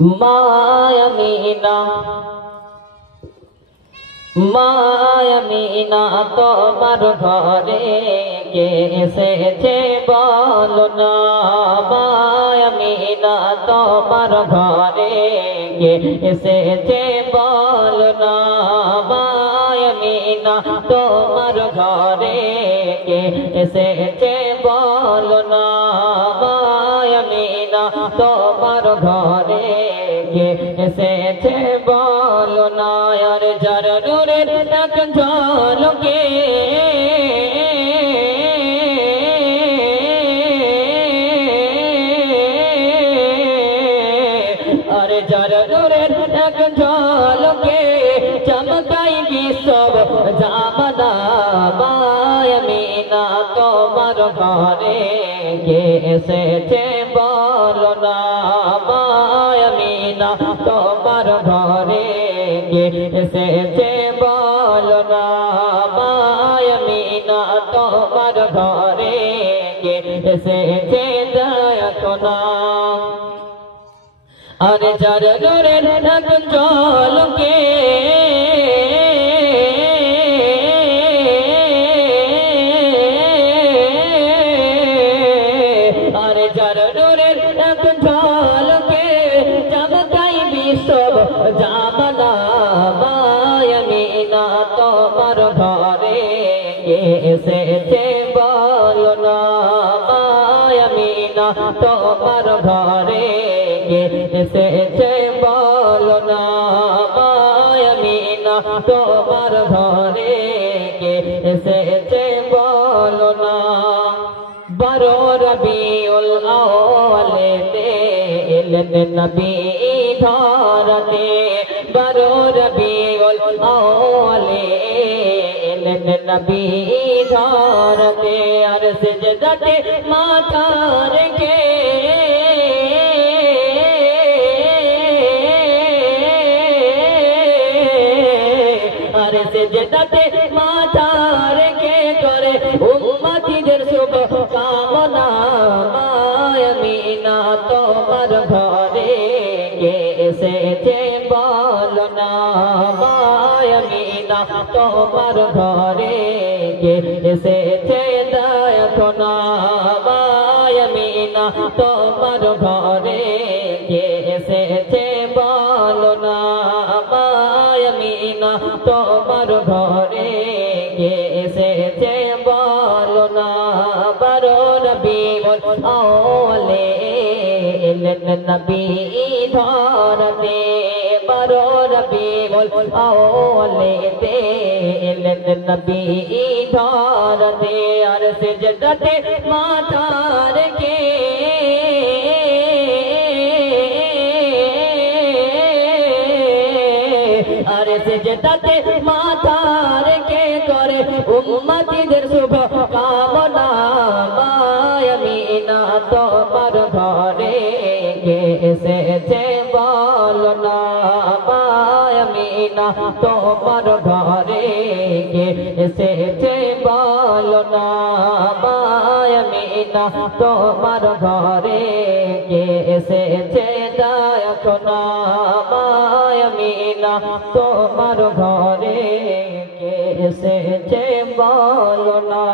মায়ামিনা মায়ামিনা তোমার ঘরে কে এসেছে বলো না মায়ামিনা তোমার ঘরে কে এসেছে বলো না মায়ামিনা তোমার ঘরে কে এসেছে বলো না মায়ামিনা তোমার ঘরে কে এসেছে বলো না আর যার নূরের এক ঝলকে আর যার নূরের এক ঝলকে চমকাই সব জামানা মায়ামিনা তোমার ঘরে কে এসেছে বলো না মায়ামিনা তোমার ঘরে কে এসেছে বলো না মায়ামিনা তোমার ঘরে কে এসেছে দেখো না আর যার নূরের এক ঝলকে আর যার নূরের এক ঝলকে চমকাই সব জামানা মায়ামিনা তোমার ঘরে কে এসেছে বলো না মায়ামিনা তোমার ঘরে কে এসেছে বলো না মায়ামিনা তোমার ঘরে কে এসেছে বলো না বারো রবিউল আউয়ালেতে এলেন নবী ধরতে বারো রবিউল আউয়ালে এলেন নবী ধরতে আর সিজদাতে মাথা রেখে আর সিজদাতে মাথা রেখে করে উম্মতিদের শুভ কামনা মায়ামিনা তোমার ঘরে কে এসেছে বলো না মায়ামিনা তোমার ঘরে কে এসেছে দেখো না মায়ামিনা তোমার ঘরে কে এসেছে বলো না মায়ামিনা তোমার ঘরে কে এসেছে বলো না বারো রবিউল আউয়ালে এলেন নবী ধরতে বারো রবিউল আউয়ালেতে এলেন নবী ধরতে আর সিজদাতে মাথা রেখে আর সিজদাতে মাথা রেখে করে উম্মতিদের শুভ কামনা মায়ামিনা তোমার ঘরে কে এসেছে বলো না মায়ামিনা তোমার ঘরে কে এসেছে বলো না মায়ামিনা তোমার ঘরে কে এসেছে দেখো না মায়ামিনা তোমার ঘরে কে এসেছে বলো না।